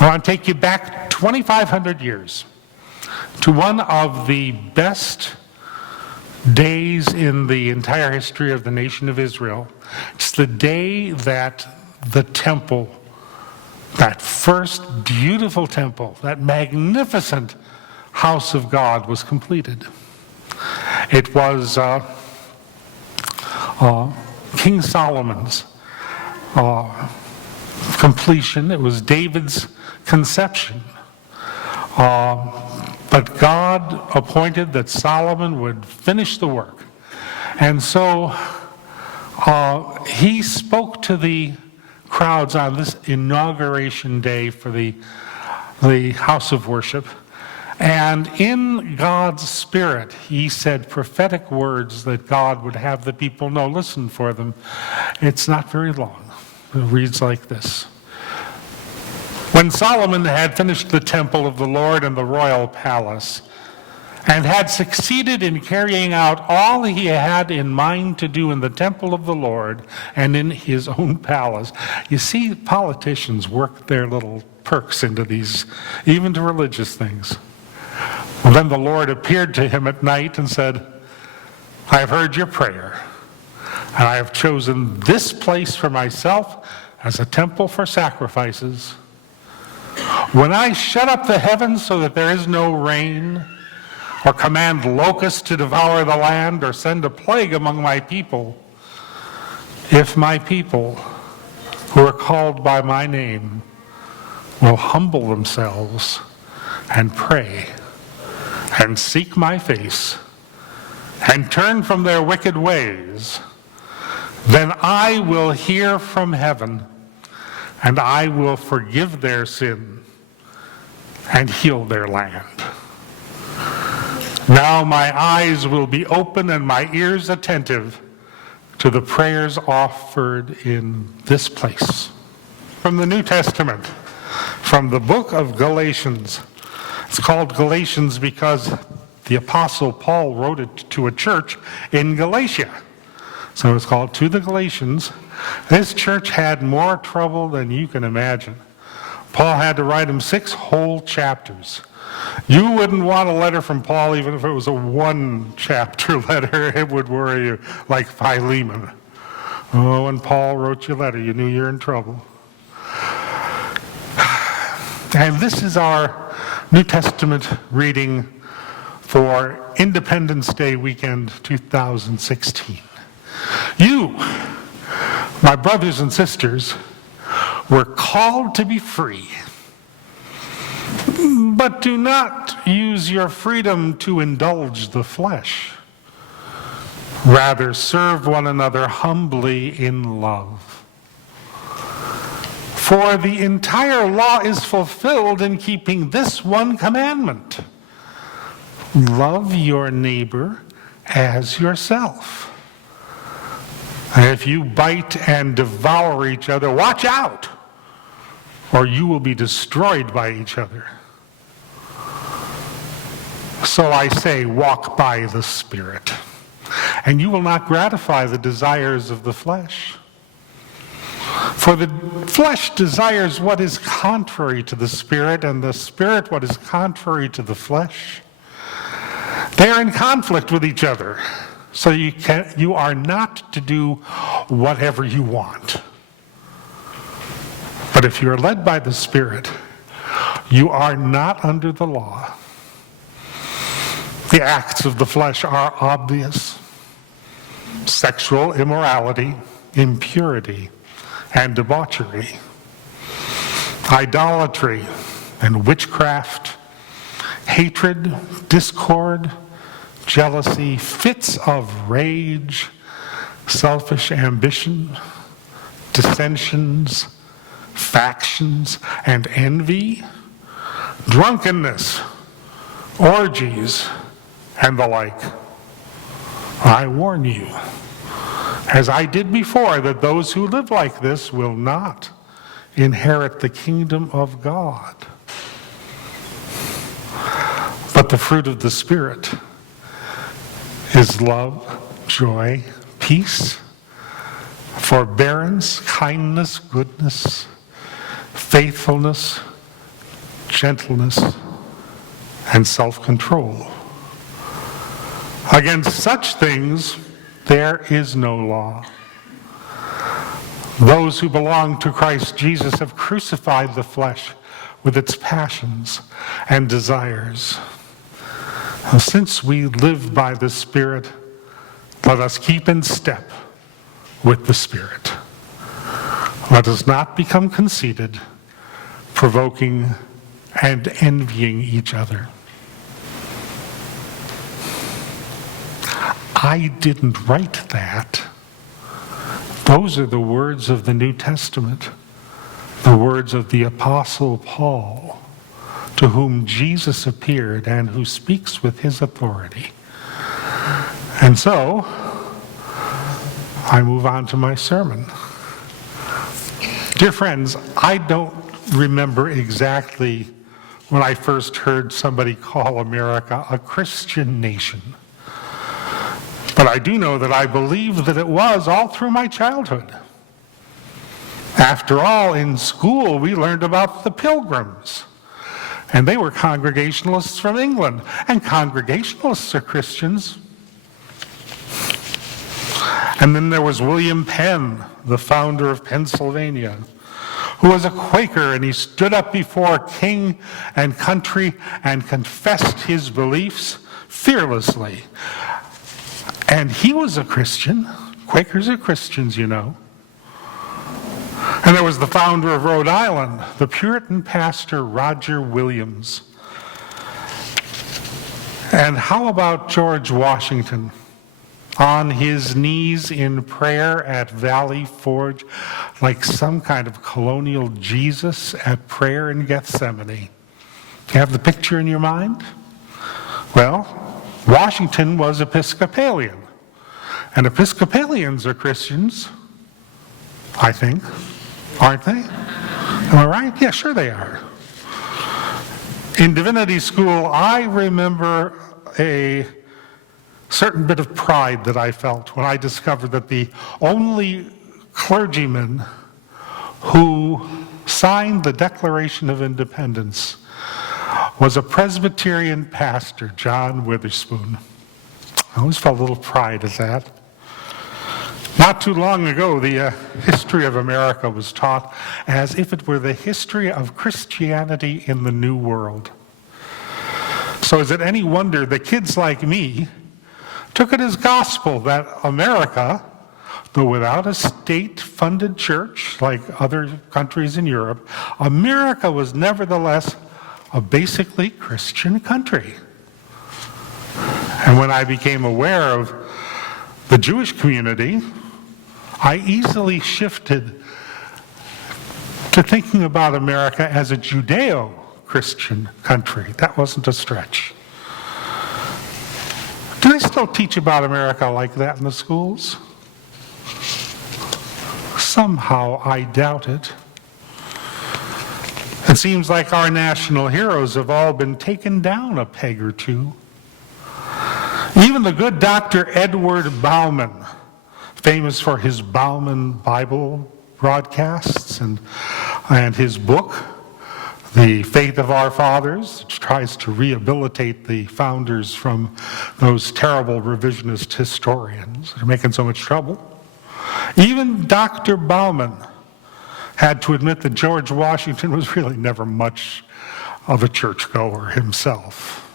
I want to take you back 2,500 years to one of the best days in the entire history of the nation of Israel. It's the day that the temple, that first beautiful temple, that magnificent house of God was completed. It was King Solomon's completion. It was David's conception. But God appointed that Solomon would finish the work. And so he spoke to the crowds on this inauguration day for the house of worship. And in God's Spirit, he said prophetic words that God would have the people know. Listen for them. It's not very long. It reads like this. When Solomon had finished the temple of the Lord and the royal palace, and had succeeded in carrying out all he had in mind to do in the temple of the Lord and in his own palace. You see, politicians work their little perks into these, even to religious things. Well, then the Lord appeared to him at night and said, I have heard your prayer, and I have chosen this place for myself as a temple for sacrifices. When I shut up the heavens so that there is no rain, or command locusts to devour the land, or send a plague among my people, if my people who are called by my name will humble themselves and pray and seek my face and turn from their wicked ways, then I will hear from heaven and I will forgive their sin and heal their land. Now my eyes will be open and my ears attentive to the prayers offered in this place. From the New Testament, from the book of Galatians. It's called Galatians because the Apostle Paul wrote it to a church in Galatia. So it's called To the Galatians. This church had more trouble than you can imagine. Paul had to write them 6 whole chapters. You wouldn't want a letter from Paul even if it was a 1-chapter letter. It would worry you, like Philemon. Oh, when Paul wrote you a letter, you knew you were in trouble. And this is our New Testament reading for Independence Day weekend 2016. You, my brothers and sisters, were called to be free. But do not use your freedom to indulge the flesh. Rather, serve one another humbly in love. For the entire law is fulfilled in keeping this one commandment. Love your neighbor as yourself. And if you bite and devour each other, watch out, or you will be destroyed by each other. So I say, walk by the Spirit, and you will not gratify the desires of the flesh. For the flesh desires what is contrary to the Spirit, and the Spirit what is contrary to the flesh. They are in conflict with each other, so you are not to do whatever you want. But if you are led by the Spirit, you are not under the law. The acts of the flesh are obvious: sexual immorality, impurity, and debauchery, idolatry and witchcraft, hatred, discord, jealousy, fits of rage, selfish ambition, dissensions, factions, and envy, drunkenness, orgies, and the like. I warn you, as I did before, that those who live like this will not inherit the kingdom of God. But the fruit of the Spirit is love, joy, peace, forbearance, kindness, goodness, faithfulness, gentleness, and self-control. Against such things there is no law. Those who belong to Christ Jesus have crucified the flesh with its passions and desires. Now, since we live by the Spirit, let us keep in step with the Spirit. Let us not become conceited, provoking and envying each other. I didn't write that. Those are the words of the New Testament, the words of the Apostle Paul, to whom Jesus appeared and who speaks with his authority. And so, I move on to my sermon. Dear friends, I don't remember exactly when I first heard somebody call America a Christian nation. But I do know that I believed that it was all through my childhood. After all, in school we learned about the Pilgrims. And they were Congregationalists from England. And Congregationalists are Christians. And then there was William Penn, the founder of Pennsylvania, who was a Quaker, and he stood up before king and country and confessed his beliefs fearlessly. And he was a Christian. Quakers are Christians, you know. And there was the founder of Rhode Island, the Puritan pastor Roger Williams. And how about George Washington, on his knees in prayer at Valley Forge, like some kind of colonial Jesus at prayer in Gethsemane? Do you have the picture in your mind? Well, Washington was Episcopalian. And Episcopalians are Christians, I think. Aren't they? Am I right? Yeah, sure they are. In divinity school, I remember a certain bit of pride that I felt when I discovered that the only clergyman who signed the Declaration of Independence was a Presbyterian pastor, John Witherspoon. I always felt a little pride at that. Not too long ago, the history of America was taught as if it were the history of Christianity in the New World. So is it any wonder that kids like me took it as gospel that America, though without a state-funded church like other countries in Europe, America was nevertheless a basically Christian country. And when I became aware of the Jewish community, I easily shifted to thinking about America as a Judeo-Christian country. That wasn't a stretch. Do they still teach about America like that in the schools? Somehow I doubt it. It seems like our national heroes have all been taken down a peg or two. Even the good Dr. Edward Bauman, famous for his Bauman Bible broadcasts and his book, The Faith of Our Fathers, which tries to rehabilitate the founders from those terrible revisionist historians that are making so much trouble. Even Dr. Bauman had to admit that George Washington was really never much of a churchgoer himself.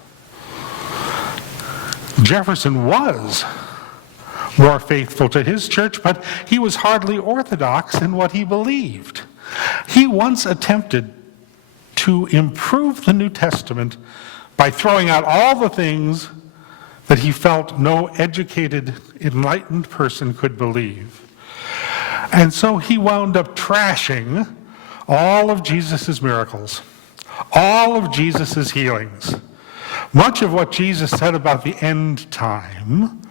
Jefferson was more faithful to his church, but he was hardly orthodox in what he believed. He once attempted to improve the New Testament by throwing out all the things that he felt no educated, enlightened person could believe. And so he wound up trashing all of Jesus' miracles, all of Jesus' healings, much of what Jesus said about the end time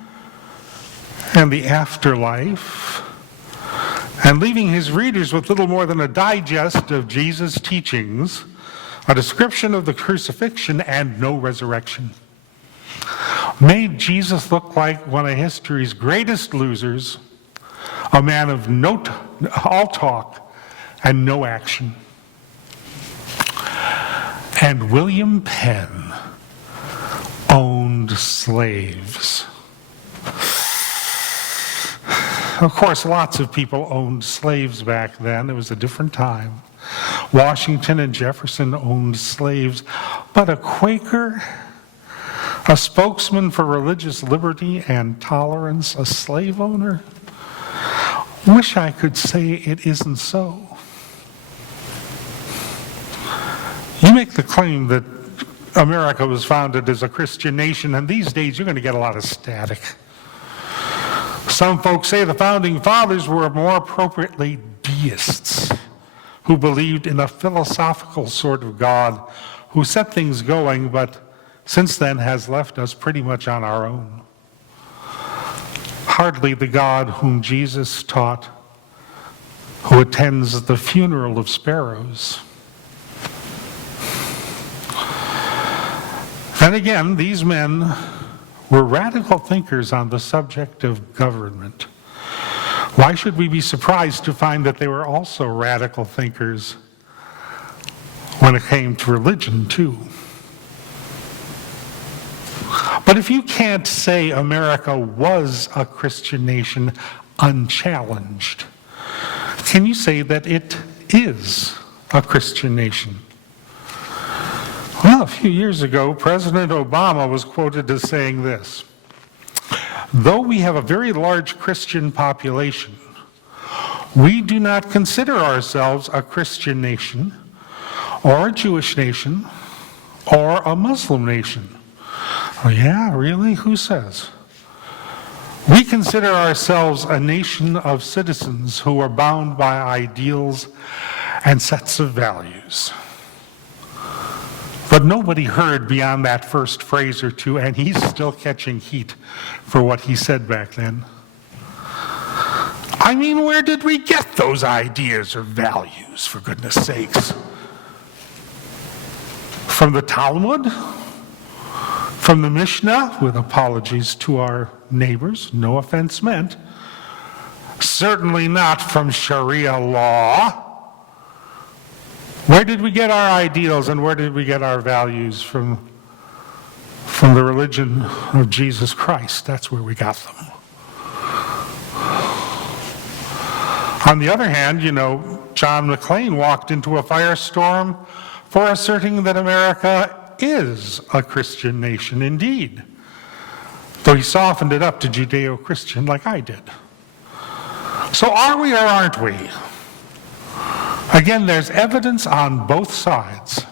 and the afterlife, and leaving his readers with little more than a digest of Jesus' teachings, a description of the crucifixion and no resurrection. Made Jesus look like one of history's greatest losers, a man of all talk and no action. And William Penn owned slaves. Of course, lots of people owned slaves back then. It was a different time. Washington and Jefferson owned slaves, but a Quaker, a spokesman for religious liberty and tolerance, a slave owner? Wish I could say it isn't so. You make the claim that America was founded as a Christian nation, and these days you're going to get a lot of static. Some folks say the founding fathers were more appropriately deists who believed in a philosophical sort of God who set things going, but since then has left us pretty much on our own. Hardly the God whom Jesus taught, who attends the funeral of sparrows. Then again, these men were radical thinkers on the subject of government. Why should we be surprised to find that they were also radical thinkers when it came to religion, too? But if you can't say America was a Christian nation unchallenged, can you say that it is a Christian nation? Well, a few years ago, President Obama was quoted as saying this: "Though we have a very large Christian population, we do not consider ourselves a Christian nation, or a Jewish nation, or a Muslim nation." Oh yeah, really? Who says? "We consider ourselves a nation of citizens who are bound by ideals and sets of values." But nobody heard beyond that first phrase or two, and he's still catching heat for what he said back then. I mean, where did we get those ideas or values, for goodness sakes? From the Talmud? From the Mishnah, with apologies to our neighbors, no offense meant. Certainly not from Sharia law. Where did we get our ideals and where did we get our values? From the religion of Jesus Christ. That's where we got them. On the other hand, John McClane walked into a firestorm for asserting that America is a Christian nation indeed, though he softened it up to Judeo-Christian like I did. So are we or aren't we? Again, there's evidence on both sides.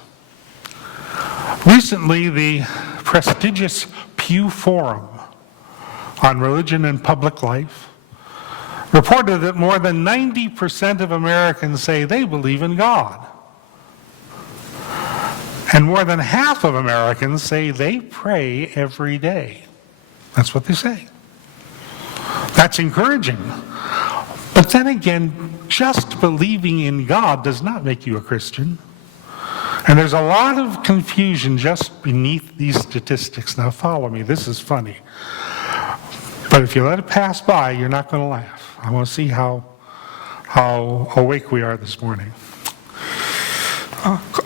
Recently, the prestigious Pew Forum on Religion and Public Life reported that more than 90% of Americans say they believe in God. And more than half of Americans say they pray every day. That's what they say. That's encouraging. But then again, just believing in God does not make you a Christian. And there's a lot of confusion just beneath these statistics. Now follow me, this is funny. But if you let it pass by, you're not going to laugh. I want to see how awake we are this morning.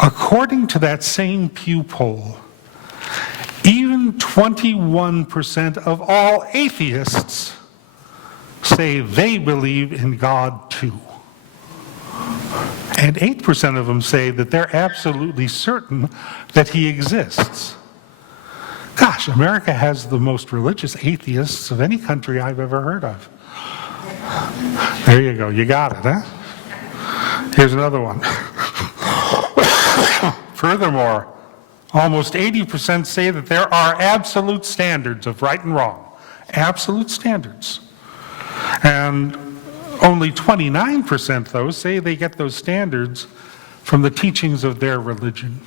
According to that same Pew poll, even 21% of all atheists say they believe in God too. And 8% of them say that they're absolutely certain that he exists. Gosh, America has the most religious atheists of any country I've ever heard of. There you go, you got it, huh? Here's another one. Furthermore, almost 80% say that there are absolute standards of right and wrong. Absolute standards. And only 29%, though, say they get those standards from the teachings of their religion.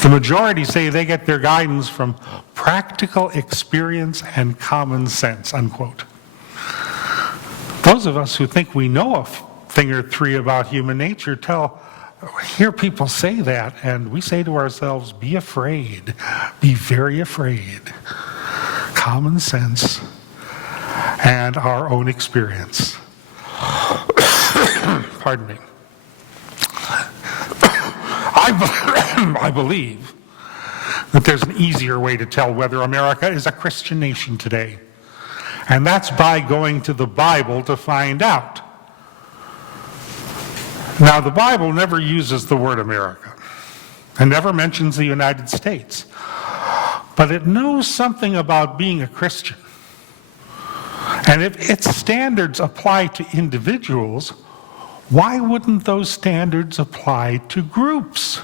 The majority say they get their guidance from practical experience and common sense, unquote. Those of us who think we know a thing or three about human nature hear people say that, and we say to ourselves, be afraid, be very afraid. Common sense and our own experience. Pardon me. I believe that there's an easier way to tell whether America is a Christian nation today. And that's by going to the Bible to find out. Now, the Bible never uses the word America and never mentions the United States. But it knows something about being a Christian. And if its standards apply to individuals, why wouldn't those standards apply to groups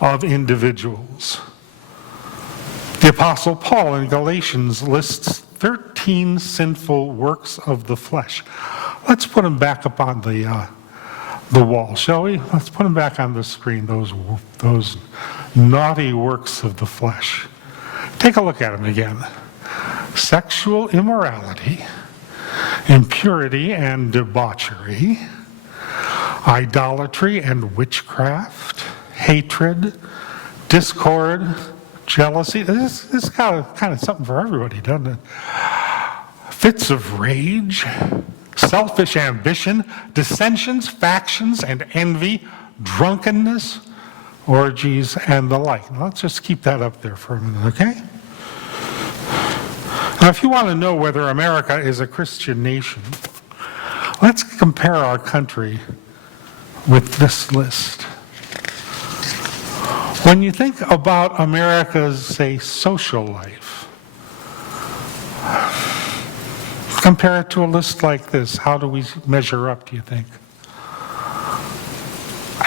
of individuals? The Apostle Paul in Galatians lists 13 sinful works of the flesh. Let's put them back up on the wall, shall we? Let's put them back on the screen, those naughty works of the flesh. Take a look at them again. Sexual immorality, impurity and debauchery, idolatry and witchcraft, hatred, discord, jealousy. This is kind of something for everybody, doesn't it? Fits of rage, selfish ambition, dissensions, factions, and envy, drunkenness, orgies, and the like. Now, let's just keep that up there for a minute, okay? Now, if you want to know whether America is a Christian nation, let's compare our country with this list. When you think about America's, say, social life, compare it to a list like this. How do we measure up, do you think?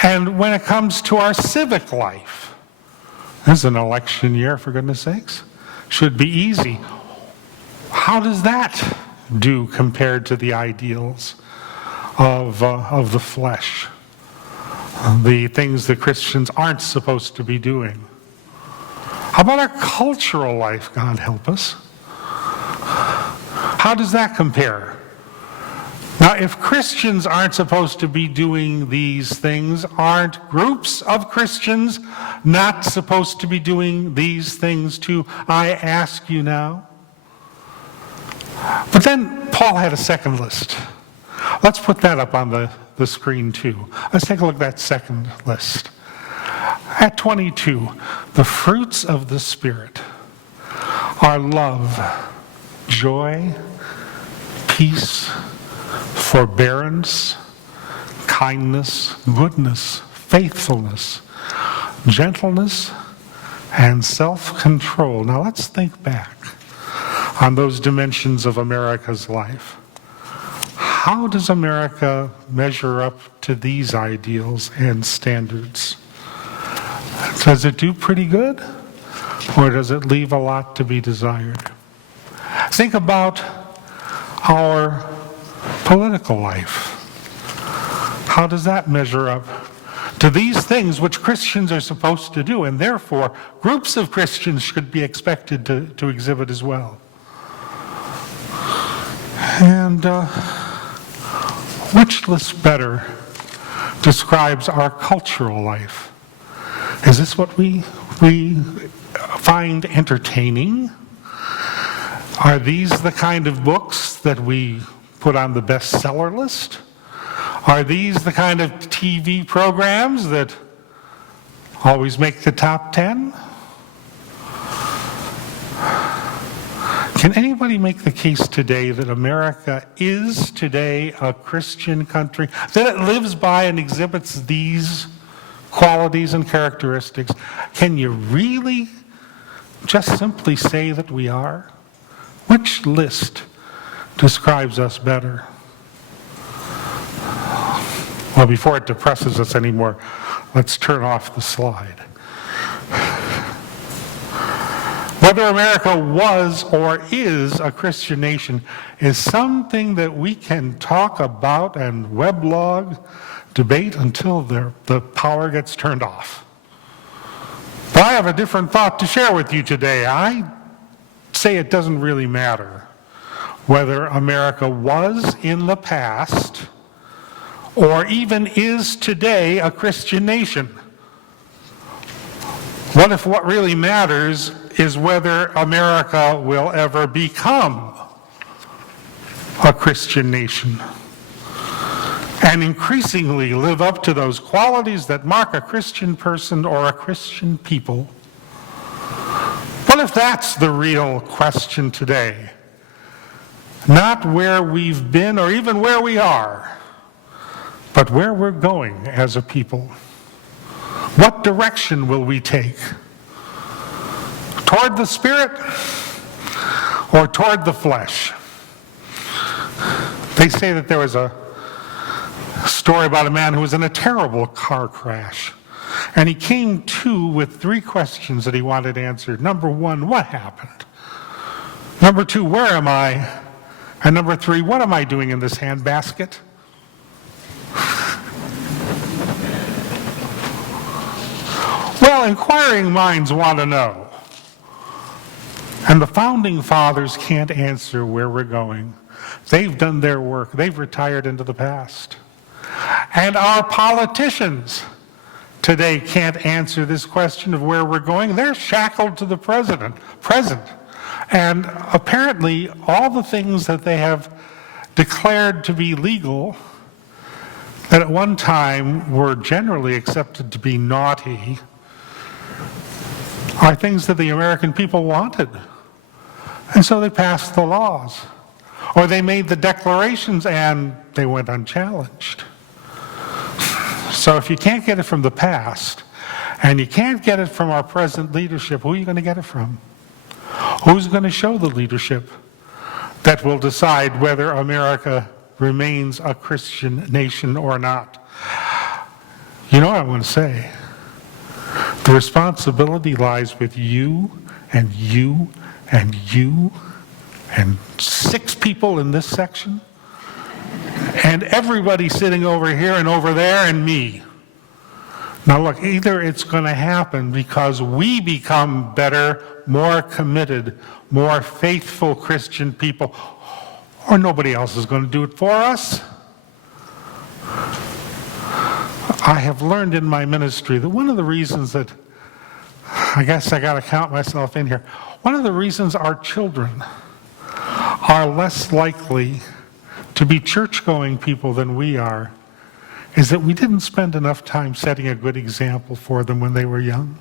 And when it comes to our civic life, this is an election year, for goodness sakes. Should be easy. How does that do compared to the ideals of the flesh? The things that Christians aren't supposed to be doing. How about our cultural life, God help us? How does that compare? Now, if Christians aren't supposed to be doing these things, aren't groups of Christians not supposed to be doing these things too? I ask you now. But then Paul had a second list. Let's put that up on the screen too. Let's take a look at that second list. At 22, the fruits of the Spirit are love, joy, peace, forbearance, kindness, goodness, faithfulness, gentleness, and self-control. Now let's think back on those dimensions of America's life. How does America measure up to these ideals and standards? Does it do pretty good? Or does it leave a lot to be desired? Think about our political life. How does that measure up to these things which Christians are supposed to do, and therefore groups of Christians should be expected to exhibit as well? And which list better describes our cultural life? Is this what we find entertaining? Are these the kind of books that we put on the bestseller list? Are these the kind of TV programs that always make the top 10? Can anybody make the case today that America is today a Christian country, that it lives by and exhibits these qualities and characteristics? Can you really just simply say that we are? Which list describes us better? Well, before it depresses us anymore, let's turn off the slide. Whether America was or is a Christian nation is something that we can talk about and weblog, debate until the power gets turned off. But I have a different thought to share with you today. I say it doesn't really matter whether America was in the past or even is today a Christian nation. What if what really matters is whether America will ever become a Christian nation? and increasingly live up to those qualities that mark a Christian person or a Christian people? What if that's the real question today? Not where we've been or even where we are, but where we're going as a people. What direction will we take? Toward the Spirit or toward the flesh? They say that there was a story about a man who was in a terrible car crash. And he came to with 3 questions that he wanted answered. Number 1, what happened? Number 2, where am I? And number 3, what am I doing in this handbasket? Well, inquiring minds want to know. And the founding fathers can't answer where we're going. They've done their work. They've retired into the past. And our politicians today can't answer this question of where we're going. They're shackled to the present. And apparently, all the things that they have declared to be legal, that at one time were generally accepted to be naughty, are things that the American people wanted. And so they passed the laws. Or they made the declarations and they went unchallenged. So if you can't get it from the past, and you can't get it from our present leadership, who are you going to get it from? Who's going to show the leadership that will decide whether America remains a Christian nation or not? You know what I want to say? The responsibility lies with you and you and you and 6 people in this section and everybody sitting over here and over there and me. Now look, either it's going to happen because we become better, more committed, more faithful Christian people, or nobody else is going to do it for us. I have learned in my ministry that one of the reasons that, I guess I got to count myself in here, one of the reasons our children are less likely to be church-going people than we are is that we didn't spend enough time setting a good example for them when they were young.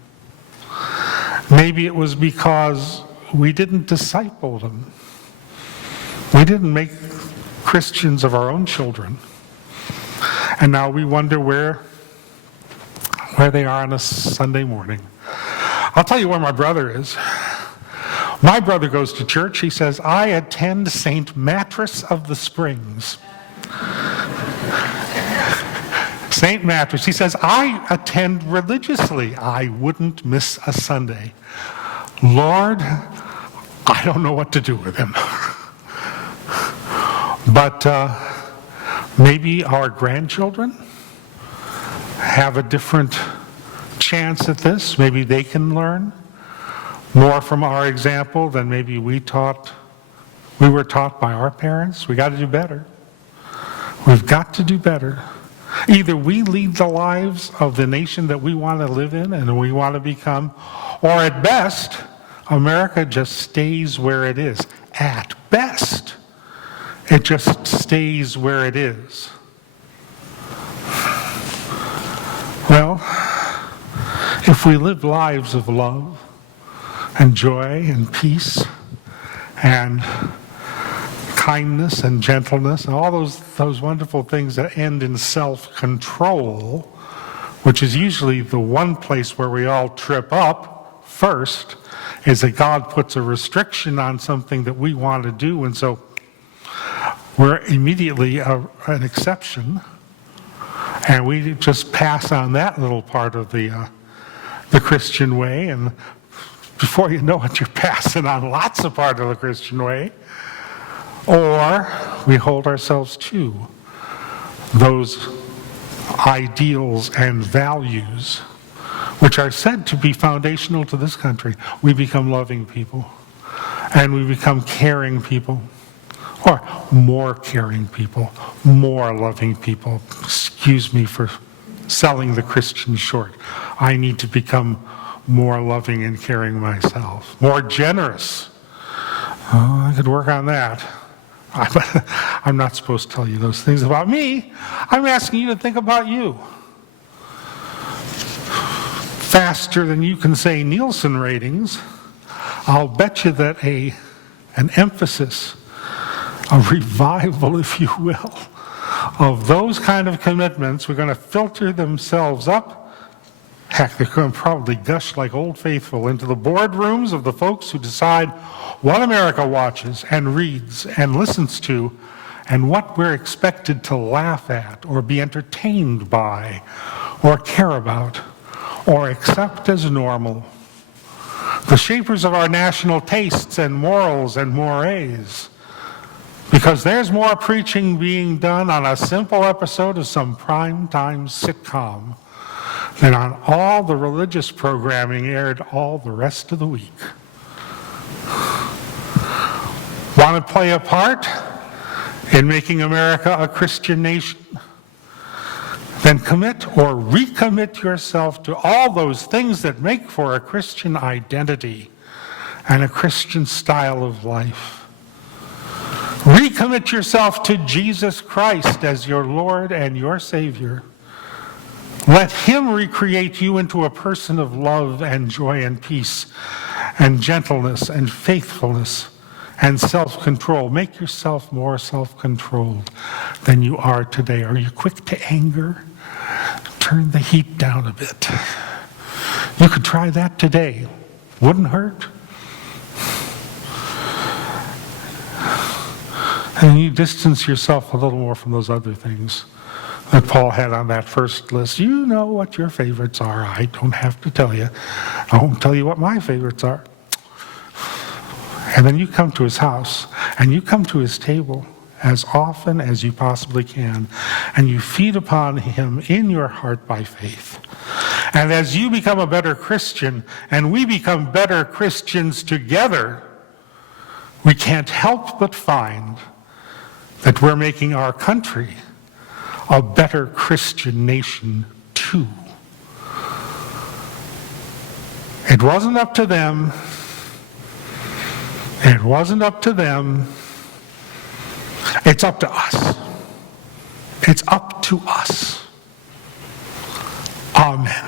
Maybe it was because we didn't disciple them. We didn't make Christians of our own children. And now we wonder where they are on a Sunday morning. I'll tell you where my brother is. My brother goes to church. He says, I attend St. Mattress of the Springs. St. Mattress. He says, I attend religiously. I wouldn't miss a Sunday. Lord, I don't know what to do with him. But maybe our grandchildren have a different chance at this. Maybe they can learn more from our example than maybe we were taught by our parents. We got to do better. We've got to do better. Either we lead the lives of the nation that we want to live in and we want to become, or at best, America just stays where it is. At best, it just stays where it is. Well, if we live lives of love and joy and peace and kindness and gentleness and all those wonderful things that end in self-control, which is usually the one place where we all trip up first, is that God puts a restriction on something that we want to do, and so we're immediately an exception, and we just pass on that little part of the Christian way, and before you know it, you're passing on lots of part of the Christian way. Or we hold ourselves to those ideals and values which are said to be foundational to this country. We become loving people, and we become caring people, or more caring people, more loving people. Excuse me for selling the Christian short. I need to become more loving and caring myself, more generous. Oh, I could work on that. I'm not supposed to tell you those things about me. I'm asking you to think about you. Faster than you can say Nielsen ratings, I'll bet you that an emphasis, a revival, if you will, of those kind of commitments, we're going to filter themselves up. Heck, they're going to probably gush like Old Faithful into the boardrooms of the folks who decide what America watches and reads and listens to and what we're expected to laugh at or be entertained by or care about or accept as normal. The shapers of our national tastes and morals and mores. Because there's more preaching being done on a simple episode of some primetime sitcom than on all the religious programming aired all the rest of the week. Want to play a part in making America a Christian nation? Then commit or recommit yourself to all those things that make for a Christian identity and a Christian style of life. Recommit yourself to Jesus Christ as your Lord and your Savior. Let Him recreate you into a person of love and joy and peace and gentleness and faithfulness and self-control. Make yourself more self-controlled than you are today. Are you quick to anger? Turn the heat down a bit. You could try that today. Wouldn't hurt. And you distance yourself a little more from those other things that Paul had on that first list. You know what your favorites are. I don't have to tell you. I won't tell you what my favorites are. And then you come to his house, and you come to his table as often as you possibly can, and you feed upon him in your heart by faith. And as you become a better Christian, and we become better Christians together, we can't help but find that we're making our country a better Christian nation too. It wasn't up to them. It wasn't up to them. It's up to us. It's up to us. Amen.